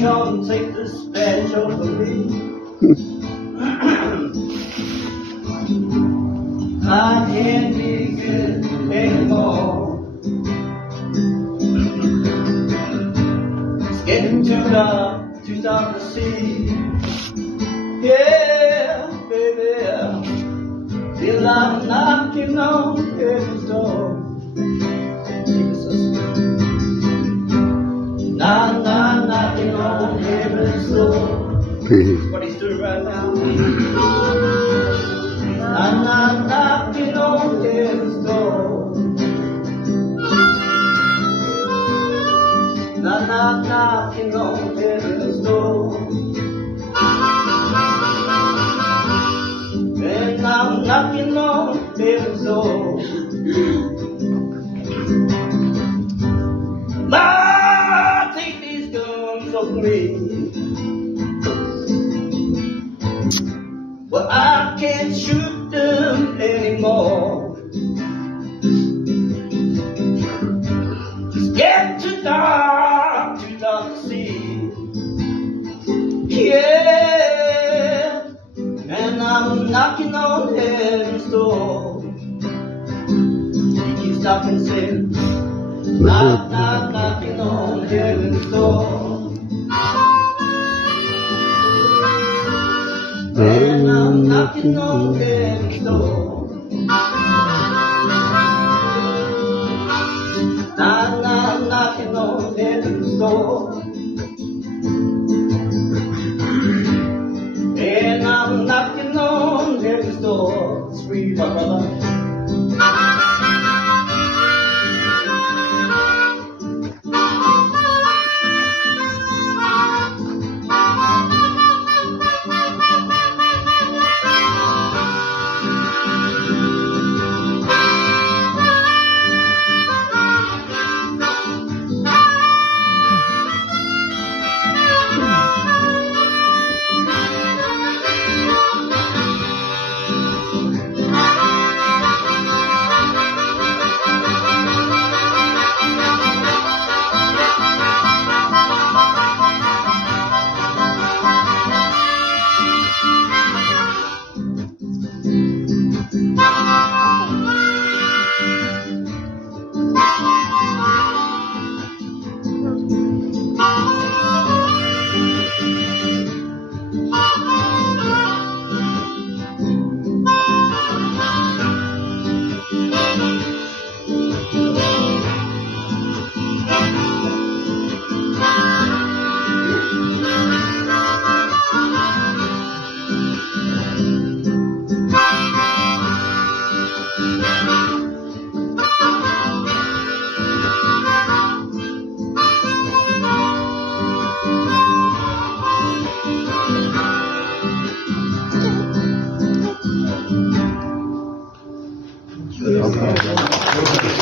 come take the badge off of me. I can't be good anymore. It's getting too dark to see. Yeah, baby, feel like knocking on heaven's door. Knocking on heaven's door. That's what he's doing right now. Knocking on heaven's door. Knocking on heaven's door. And I'm knocking on heaven's door. Lord, take these guns off me. Well, I can't shoot them anymore. Just get too dark to see. Yeah, and I'm knocking on heaven's door. He keeps knocking, saying, knocking on heaven's door. And I'm knocking on heaven's door. Knocking on heaven's door. And I'm knocking on heaven's door. Sweet brother. Okay.